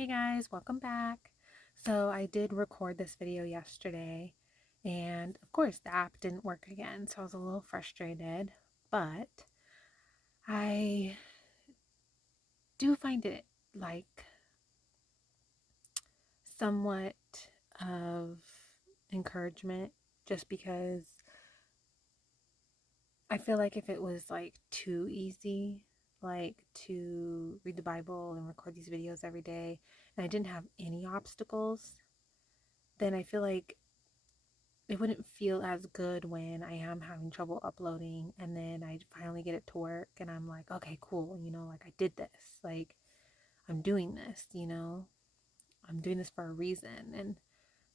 Hey guys, welcome back. So I did record this video yesterday, and of course the app didn't work again, so I was a little frustrated, but I do find it like somewhat of encouragement just because I feel like if it was like too easy, like to read the Bible and record these videos every day, and I didn't have any obstacles, then I feel like it wouldn't feel as good when I am having trouble uploading and then I finally get it to work and I'm like, okay, cool, like I did this. Like I'm doing this, I'm doing this for a reason. And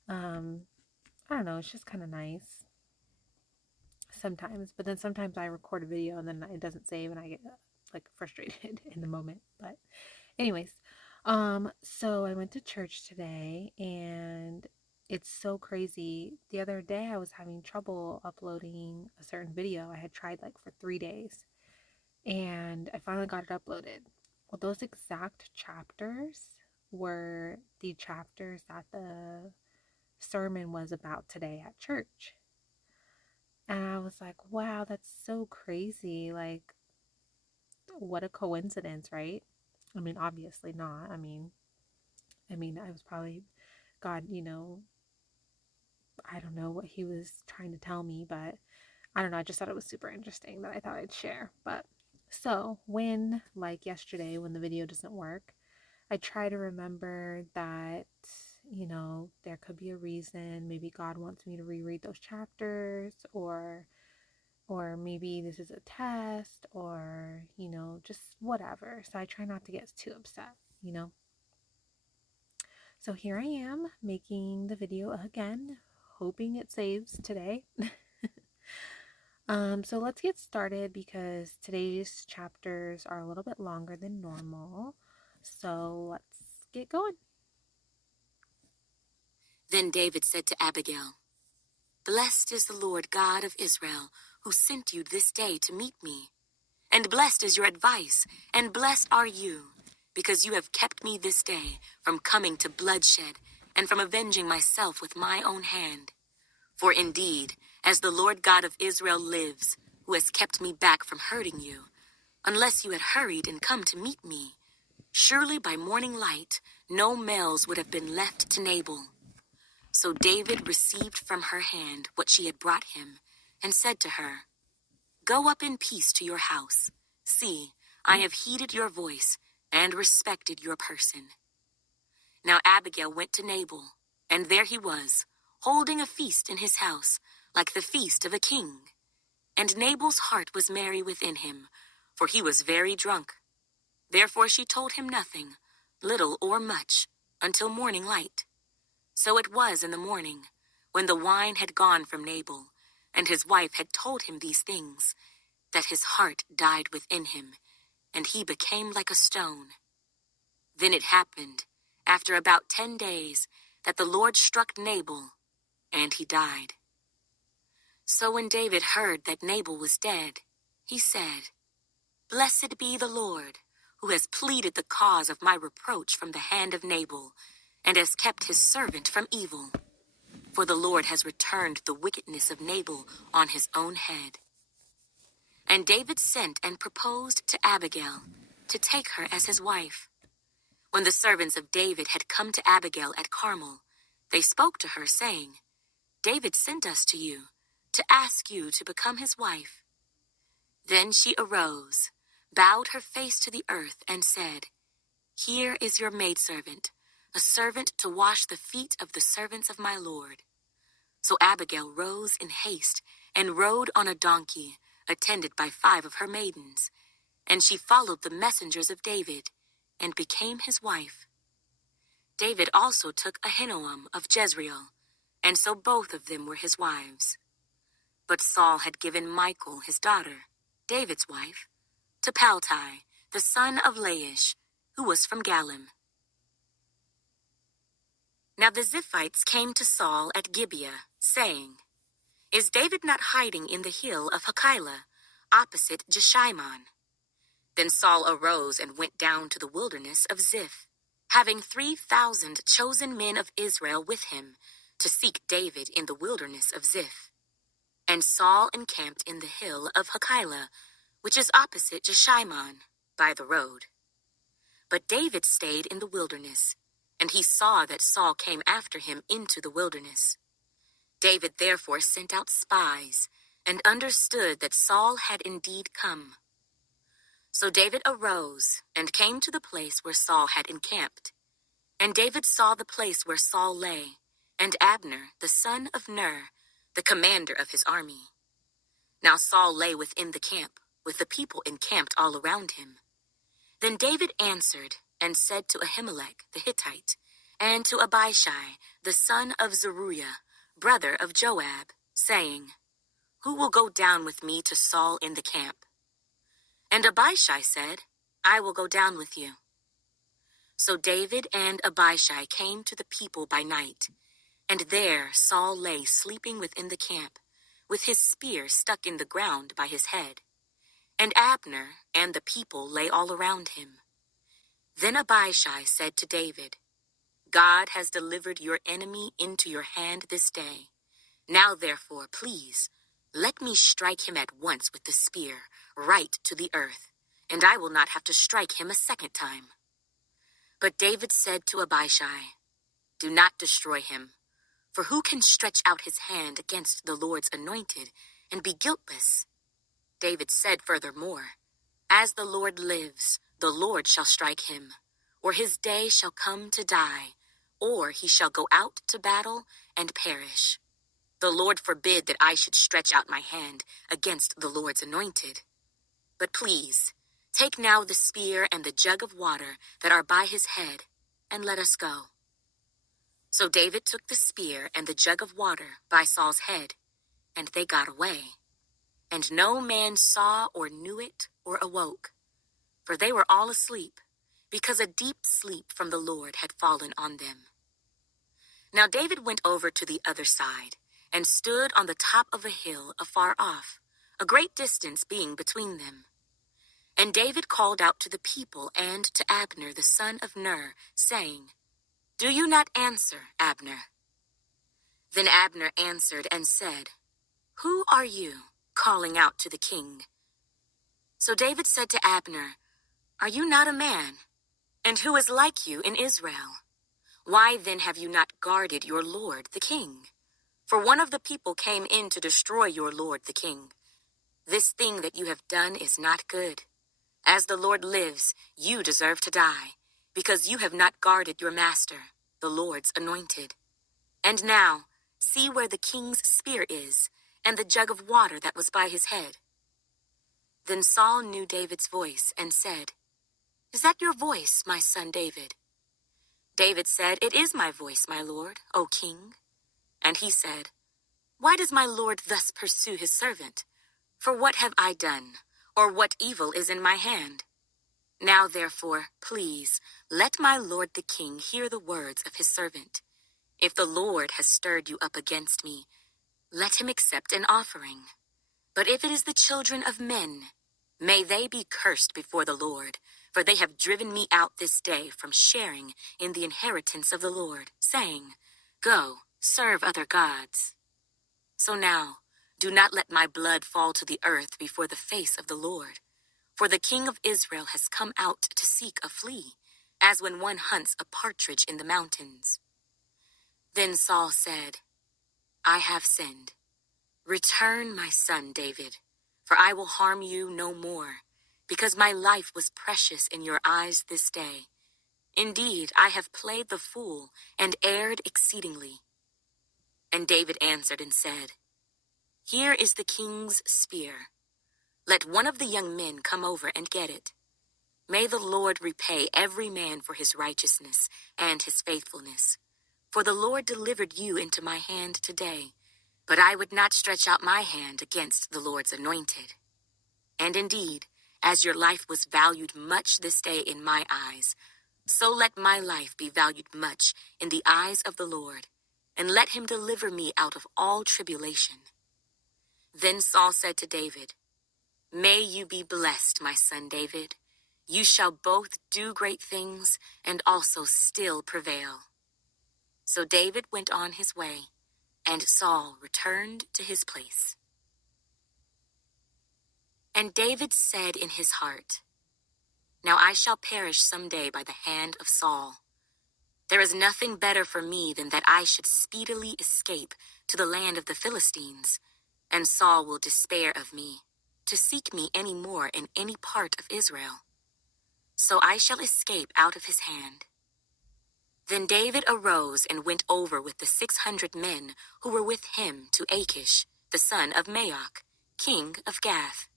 I don't know, it's just kind of nice sometimes. But then sometimes I record a video and then it doesn't save and I get like frustrated in the moment. But anyways, so I went to church today and it's so crazy. The other day I was having trouble uploading a certain video. I had tried like for 3 days and I finally got it uploaded. Well, those exact chapters were the chapters that the sermon was about today at church. And I was like, wow, that's so crazy. Like, what a coincidence, right? I mean, obviously not. I mean, I was probably, God, I don't know what he was trying to tell me, but I don't know. I just thought it was super interesting that I thought I'd share. But so when, like yesterday, when the video doesn't work, I try to remember that, there could be a reason. Maybe God wants me to reread those chapters, or maybe this is a test, or, just whatever. So I try not to get too upset. So here I am making the video again, hoping it saves today. So let's get started because today's chapters are a little bit longer than normal. So let's get going. Then David said to Abigail, "Blessed is the Lord God of Israel, who sent you this day to meet me. And blessed is your advice, and blessed are you, because you have kept me this day from coming to bloodshed and from avenging myself with my own hand. For indeed, as the Lord God of Israel lives, who has kept me back from hurting you, unless you had hurried and come to meet me, surely by morning light no males would have been left to Nabal." So David received from her hand what she had brought him, and said to her, "Go up in peace to your house. See, I have heeded your voice and respected your person." Now Abigail went to Nabal, and there he was, holding a feast in his house, like the feast of a king. And Nabal's heart was merry within him, for he was very drunk. Therefore she told him nothing, little or much, until morning light. So it was in the morning, when the wine had gone from Nabal, and his wife had told him these things, that his heart died within him, and he became like a stone. Then it happened, after about 10 days, that the Lord struck Nabal, and he died. So when David heard that Nabal was dead, he said, "Blessed be the Lord, who has pleaded the cause of my reproach from the hand of Nabal, and has kept his servant from evil. For the Lord has returned the wickedness of Nabal on his own head." And David sent and proposed to Abigail to take her as his wife. When the servants of David had come to Abigail at Carmel, they spoke to her, saying, "David sent us to you, to ask you to become his wife." Then she arose, bowed her face to the earth, and said, "Here is your maidservant, a servant to wash the feet of the servants of my Lord." So Abigail rose in haste and rode on a donkey, attended by 5 of her maidens. And she followed the messengers of David, and became his wife. David also took Ahinoam of Jezreel, and so both of them were his wives. But Saul had given Michal, his daughter, David's wife, to Paltai, the son of Laish, who was from Galim. Now the Ziphites came to Saul at Gibeah, saying, "Is David not hiding in the hill of Hachilah, opposite Jeshimon?" Then Saul arose and went down to the wilderness of Ziph. having 3,000 chosen men of Israel with him to seek David in the wilderness of Ziph. And Saul encamped in the hill of Hachilah, which is opposite Jeshimon, by the road. But David stayed in the wilderness, and he saw that Saul came after him into the wilderness. David therefore sent out spies, and understood that Saul had indeed come. So David arose and came to the place where Saul had encamped. And David saw the place where Saul lay, and Abner, the son of Ner, the commander of his army. Now Saul lay within the camp, with the people encamped all around him. Then David answered and said to Ahimelech the Hittite, and to Abishai, the son of Zeruiah, brother of Joab, saying, Who will go down with me to Saul in the camp? And Abishai said, I will go down with you. So David and Abishai came to the people by night, and there Saul lay sleeping within the camp, with his spear stuck in the ground by his head. And Abner and the people lay all around him. Then Abishai said to David, God has delivered your enemy into your hand this day. Now therefore, please, let me strike him at once with the spear, right to the earth, and I will not have to strike him a second time. But David said to Abishai, Do not destroy him, for who can stretch out his hand against the Lord's anointed and be guiltless? David said furthermore, As the Lord lives, the Lord shall strike him, or his day shall come to die, or he shall go out to battle and perish. The Lord forbid that I should stretch out my hand against the Lord's anointed. But please, take now the spear and the jug of water that are by his head, and let us go. So David took the spear and the jug of water by Saul's head, and they got away. And no man saw or knew it or awoke, for they were all asleep, because a deep sleep from the Lord had fallen on them. Now David went over to the other side, and stood on the top of a hill afar off, a great distance being between them. And David called out to the people and to Abner the son of Ner, saying, Do you not answer, Abner? Then Abner answered and said, Who are you, calling out to the king? So David said to Abner, Are you not a man? And who is like you in Israel? Why then have you not guarded your lord the king? For one of the people came in to destroy your lord the king. This thing that you have done is not good. As the Lord lives, you deserve to die, because you have not guarded your master, the Lord's anointed. And now, see where the king's spear is, and the jug of water that was by his head. Then Saul knew David's voice and said, Is that your voice, my son David? David said, It is my voice, my lord, O king. And he said, Why does my lord thus pursue his servant? For what have I done, or what evil is in my hand? Now therefore, please, let my lord the king hear the words of his servant. If the Lord has stirred you up against me, let him accept an offering. But if it is the children of men, may they be cursed before the Lord, for they have driven me out this day from sharing in the inheritance of the Lord, saying, Go, serve other gods. So now, do not let my blood fall to the earth before the face of the Lord, for the king of Israel has come out to seek a flea, as when one hunts a partridge in the mountains. Then Saul said, I have sinned. Return, my son David, for I will harm you no more, because my life was precious in your eyes this day. Indeed, I have played the fool and erred exceedingly. And David answered and said, Here is the king's spear. Let one of the young men come over and get it. May the Lord repay every man for his righteousness and his faithfulness. For the Lord delivered you into my hand today, but I would not stretch out my hand against the Lord's anointed. And indeed, as your life was valued much this day in my eyes, so let my life be valued much in the eyes of the Lord, and let him deliver me out of all tribulation. Then Saul said to David, May you be blessed, my son David. You shall both do great things and also still prevail." So David went on his way, and Saul returned to his place. And David said in his heart, "Now I shall perish some day by the hand of Saul. There is nothing better for me than that I should speedily escape to the land of the Philistines, and Saul will despair of me, to seek me any more in any part of Israel. So I shall escape out of his hand." Then David arose and went over with the 600 men who were with him to Achish, the son of Maoch, king of Gath.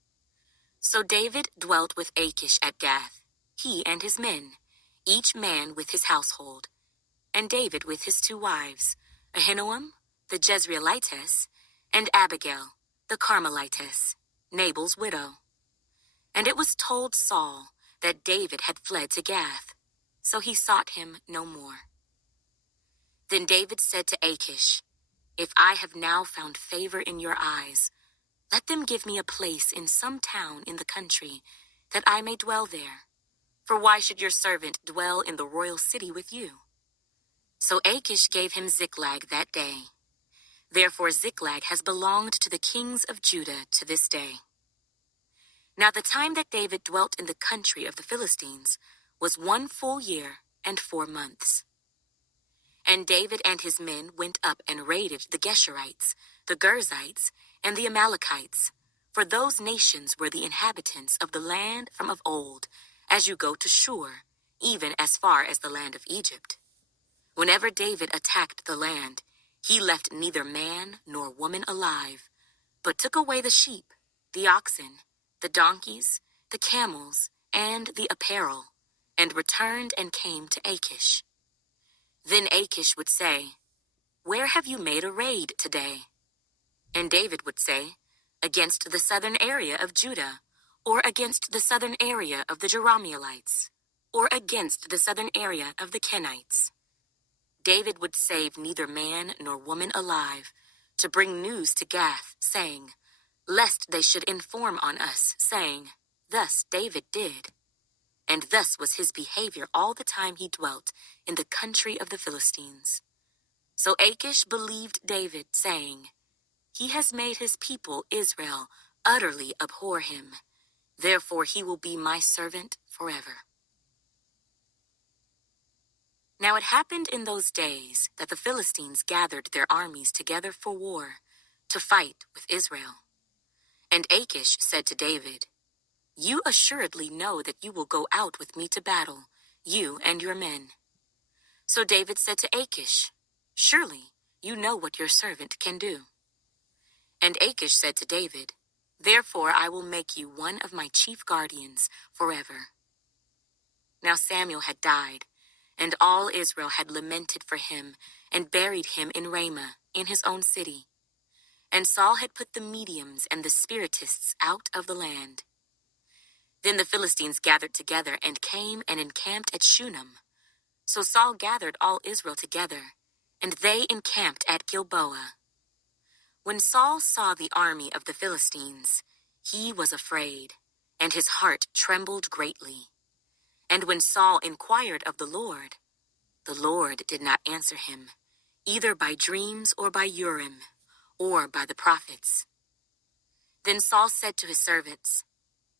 So David dwelt with Achish at Gath, he and his men, each man with his household, and David with his 2 wives, Ahinoam, the Jezreelitess, and Abigail, the Carmelitess, Nabal's widow. And it was told Saul that David had fled to Gath, so he sought him no more. Then David said to Achish, "If I have now found favor in your eyes, let them give me a place in some town in the country, that I may dwell there. For why should your servant dwell in the royal city with you?" So Achish gave him Ziklag that day. Therefore Ziklag has belonged to the kings of Judah to this day. Now the time that David dwelt in the country of the Philistines was 1 full year and 4 months. And David and his men went up and raided the Geshurites, the Girzites, and the Amalekites, for those nations were the inhabitants of the land from of old, as you go to Shur, even as far as the land of Egypt. Whenever David attacked the land, he left neither man nor woman alive, but took away the sheep, the oxen, the donkeys, the camels, and the apparel, and returned and came to Achish. Then Achish would say, "Where have you made a raid today?" And David would say, "Against the southern area of Judah, or against the southern area of the Jerahmeelites, or against the southern area of the Kenites." David would save neither man nor woman alive, to bring news to Gath, saying, lest they should inform on us, saying, "Thus David did." And thus was his behavior all the time he dwelt in the country of the Philistines. So Achish believed David, saying, "He has made his people Israel utterly abhor him. Therefore he will be my servant forever." Now it happened in those days that the Philistines gathered their armies together for war, to fight with Israel. And Achish said to David, "You assuredly know that you will go out with me to battle, you and your men." So David said to Achish, "Surely you know what your servant can do." And Achish said to David, "Therefore I will make you one of my chief guardians forever." Now Samuel had died, and all Israel had lamented for him, and buried him in Ramah, in his own city. And Saul had put the mediums and the spiritists out of the land. Then the Philistines gathered together and came and encamped at Shunem. So Saul gathered all Israel together, and they encamped at Gilboa. When Saul saw the army of the Philistines, he was afraid, and his heart trembled greatly. And when Saul inquired of the Lord did not answer him, either by dreams or by Urim, or by the prophets. Then Saul said to his servants,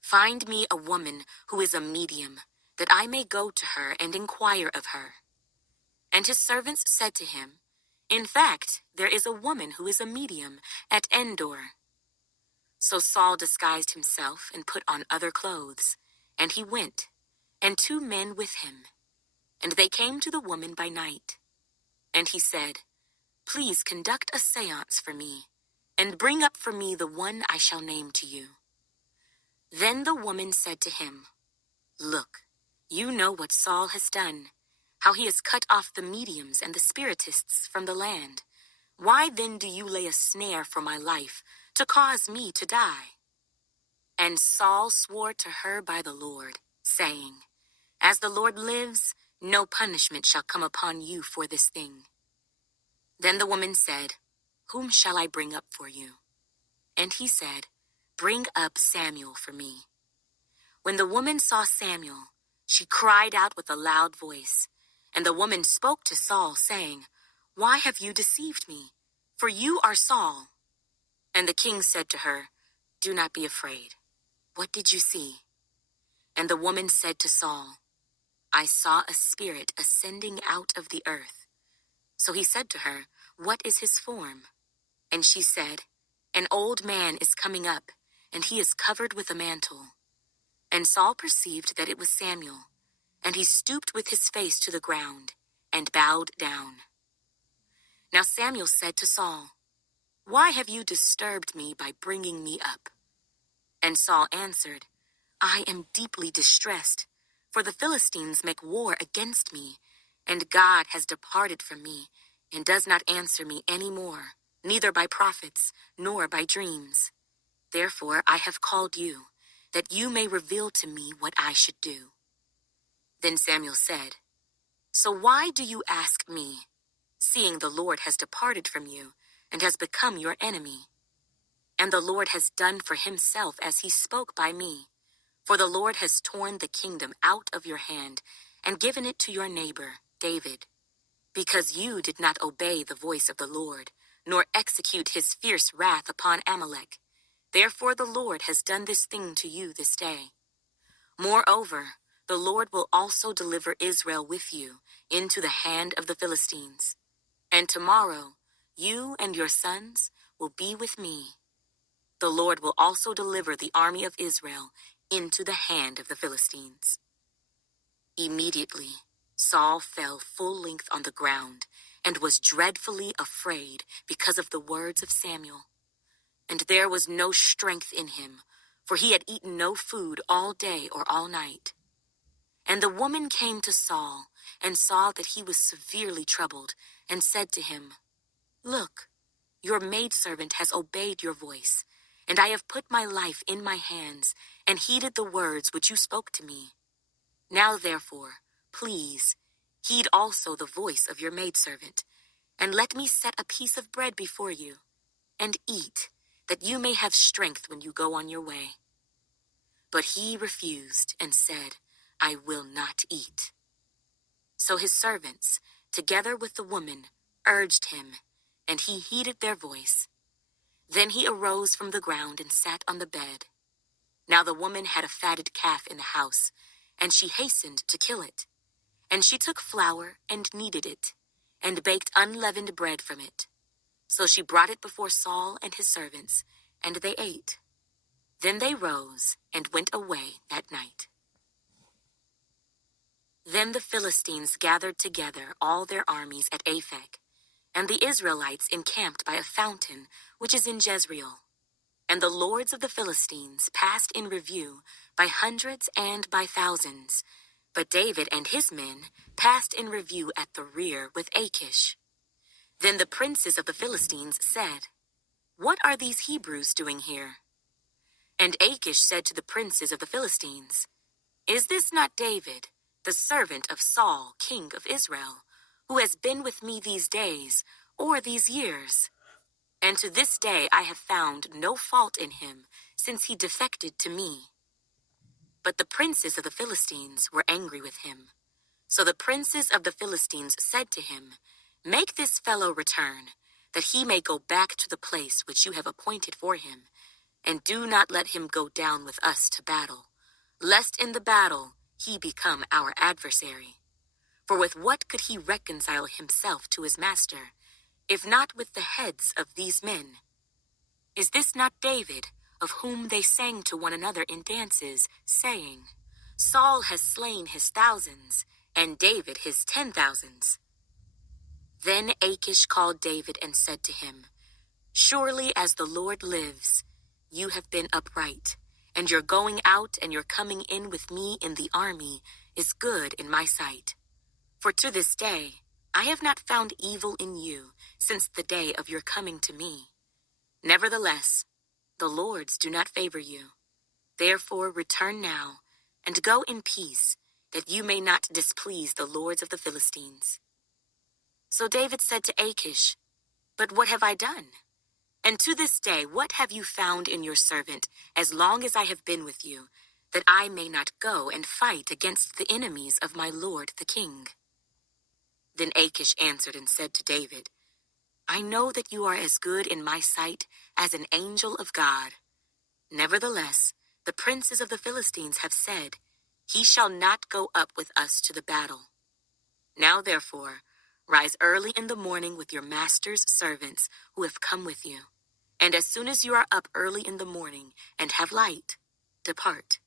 "Find me a woman who is a medium, that I may go to her and inquire of her." And his servants said to him, "In fact, there is a woman who is a medium at Endor." So Saul disguised himself and put on other clothes, and he went, and 2 men with him. And they came to the woman by night. And he said, "Please conduct a seance for me, and bring up for me the one I shall name to you." Then the woman said to him, "Look, you know what Saul has done, how he has cut off the mediums and the spiritists from the land. Why then do you lay a snare for my life, to cause me to die?" And Saul swore to her by the Lord, saying, "As the Lord lives, no punishment shall come upon you for this thing." Then the woman said, "Whom shall I bring up for you?" And he said, "Bring up Samuel for me." When the woman saw Samuel, she cried out with a loud voice. And the woman spoke to Saul, saying, "Why have you deceived me? For you are Saul." And the king said to her, "Do not be afraid. What did you see?" And the woman said to Saul, "I saw a spirit ascending out of the earth." So he said to her, "What is his form?" And she said, "An old man is coming up, and he is covered with a mantle." And Saul perceived that it was Samuel, and he stooped with his face to the ground and bowed down. Now Samuel said to Saul, "Why have you disturbed me by bringing me up?" And Saul answered, "I am deeply distressed, for the Philistines make war against me, and God has departed from me and does not answer me any more, neither by prophets nor by dreams. Therefore I have called you, that you may reveal to me what I should do." Then Samuel said, "So why do you ask me, seeing the Lord has departed from you and has become your enemy? And the Lord has done for himself as he spoke by me. For the Lord has torn the kingdom out of your hand and given it to your neighbor, David, because you did not obey the voice of the Lord, nor execute his fierce wrath upon Amalek. Therefore the Lord has done this thing to you this day. Moreover, the Lord will also deliver Israel with you into the hand of the Philistines. And tomorrow you and your sons will be with me. The Lord will also deliver the army of Israel into the hand of the Philistines." Immediately, Saul fell full length on the ground and was dreadfully afraid because of the words of Samuel. And there was no strength in him, for he had eaten no food all day or all night. And the woman came to Saul and saw that he was severely troubled, and said to him, "Look, your maidservant has obeyed your voice, and I have put my life in my hands and heeded the words which you spoke to me. Now therefore, please, heed also the voice of your maidservant, and let me set a piece of bread before you, and eat, that you may have strength when you go on your way." But he refused and said, "I will not eat." So his servants, together with the woman, urged him, and he heeded their voice. Then he arose from the ground and sat on the bed. Now the woman had a fatted calf in the house, and she hastened to kill it. And she took flour and kneaded it, and baked unleavened bread from it. So she brought it before Saul and his servants, and they ate. Then they rose and went away that night. Then the Philistines gathered together all their armies at Aphek, and the Israelites encamped by a fountain which is in Jezreel. And the lords of the Philistines passed in review by hundreds and by thousands, but David and his men passed in review at the rear with Achish. Then the princes of the Philistines said, "What are these Hebrews doing here?" And Achish said to the princes of the Philistines, "Is this not David, the servant of Saul, king of Israel, who has been with me these days, or these years? And to this day I have found no fault in him, since he defected to me." But the princes of the Philistines were angry with him. So the princes of the Philistines said to him, "Make this fellow return, that he may go back to the place which you have appointed for him, and do not let him go down with us to battle, lest in the battle he become our adversary. For with what could he reconcile himself to his master, if not with the heads of these men? Is this not David, of whom they sang to one another in dances, saying, 'Saul has slain his thousands, and David his 10,000s?'" Then Achish called David and said to him, "Surely as the Lord lives, you have been upright, and your going out and your coming in with me in the army is good in my sight. For to this day I have not found evil in you since the day of your coming to me. Nevertheless, the lords do not favor you. Therefore return now, and go in peace, that you may not displease the lords of the Philistines." So David said to Achish, "But what have I done? And to this day what have you found in your servant, as long as I have been with you, that I may not go and fight against the enemies of my lord the king." Then Achish answered and said to David, "I know that you are as good in my sight as an angel of God. Nevertheless, the princes of the Philistines have said, 'He shall not go up with us to the battle.' Now therefore, rise early in the morning with your master's servants who have come with you. And as soon as you are up early in the morning and have light, depart."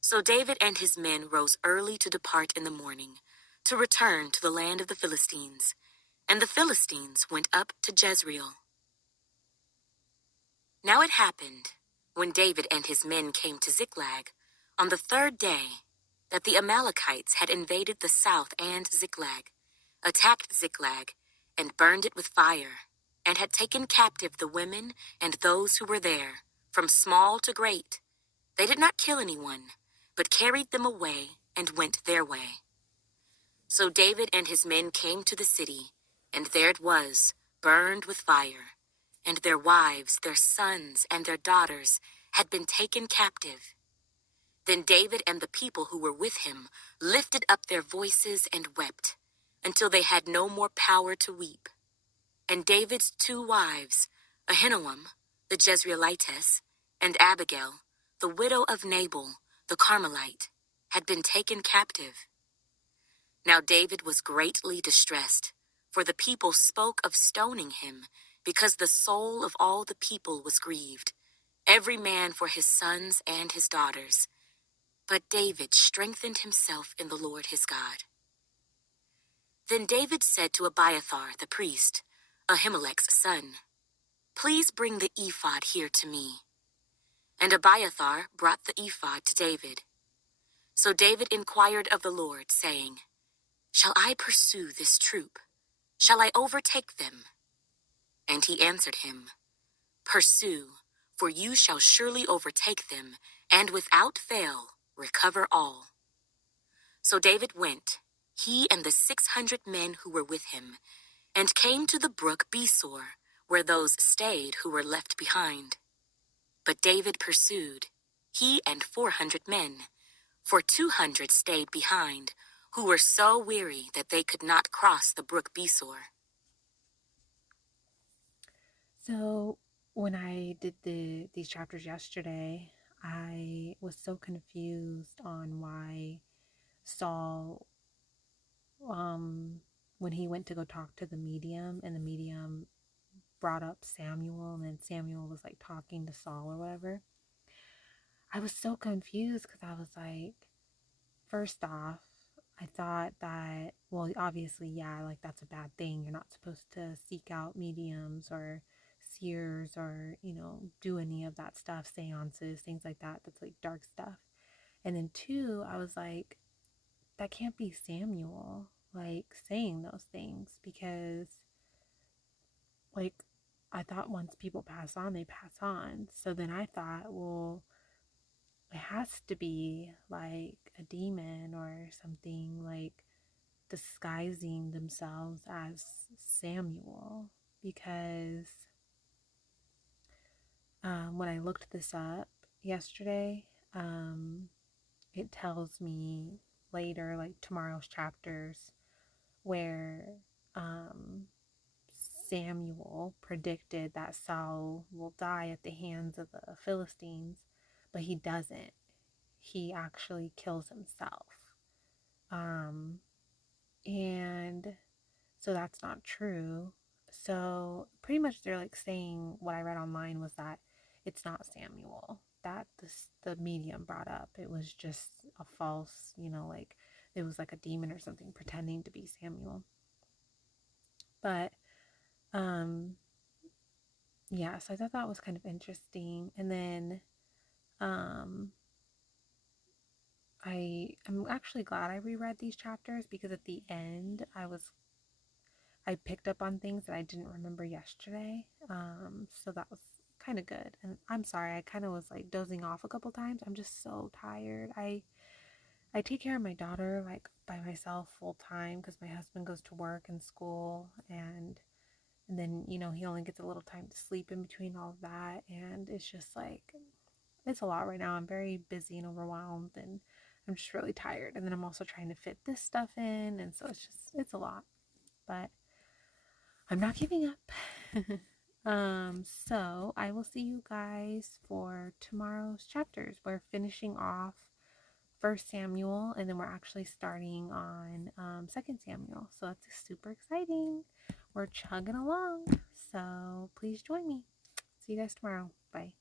So David and his men rose early to depart in the morning, to return to the land of the Philistines. And the Philistines went up to Jezreel. Now it happened, when David and his men came to Ziklag, on the third day, that the Amalekites had invaded the south and Ziklag, attacked Ziklag, and burned it with fire, and had taken captive the women and those who were there, from small to great. They did not kill anyone, but carried them away and went their way. So David and his men came to the city, and there it was, burned with fire, and their wives, their sons, and their daughters had been taken captive. Then David and the people who were with him lifted up their voices and wept, until they had no more power to weep. And David's two wives, Ahinoam, the Jezreelitess, and Abigail, the widow of Nabal, the Carmelite, had been taken captive. Now David was greatly distressed, for the people spoke of stoning him, because the soul of all the people was grieved, every man for his sons and his daughters. But David strengthened himself in the Lord his God. Then David said to Abiathar the priest, Ahimelech's son, "Please bring the ephod here to me." And Abiathar brought the ephod to David. So David inquired of the Lord, saying, "Shall I pursue this troop? Shall I overtake them?" And he answered him, "Pursue, for you shall surely overtake them, and without fail recover all." So David went, he and the 600 men who were with him, and came to the brook Besor, where those stayed who were left behind. But David pursued, he and 400 men, for 200 stayed behind, who were so weary that they could not cross the brook Besor. So when I did these chapters yesterday, I was so confused on why Saul, when he went to go talk to the medium, and the medium brought up Samuel, and then Samuel was like talking to Saul or whatever. I was so confused because I was like, first off, I thought that, well, obviously, yeah, like that's a bad thing. You're not supposed to seek out mediums or seers or, do any of that stuff, seances, things like that. That's like dark stuff. And then two, I was like, that can't be Samuel, like saying those things, because like I thought once people pass on, they pass on. So then I thought, well, it has to be like a demon or something, like disguising themselves as Samuel, because when I looked this up yesterday, it tells me later, like tomorrow's chapters, where Samuel predicted that Saul will die at the hands of the Philistines, but he doesn't. He actually kills himself. And so that's not true. So pretty much they're like saying, what I read online was that it's not Samuel that the medium brought up. It was just a false, like it was like a demon or something pretending to be Samuel. But yeah, so I thought that was kind of interesting. And then I'm actually glad I reread these chapters, because at the end I picked up on things that I didn't remember yesterday. So that was kind of good. And I'm sorry, I kind of was like dozing off a couple times. I'm just so tired. I take care of my daughter like by myself full time, because my husband goes to work and school, and then he only gets a little time to sleep in between all of that, and it's just like it's a lot right now. I'm very busy and overwhelmed, and I'm just really tired. And then I'm also trying to fit this stuff in, and so it's a lot. But I'm not giving up. So I will see you guys for tomorrow's chapters. We're finishing off First Samuel, and then we're actually starting on Second Samuel. So that's super exciting. We're chugging along. So please join me. See you guys tomorrow. Bye.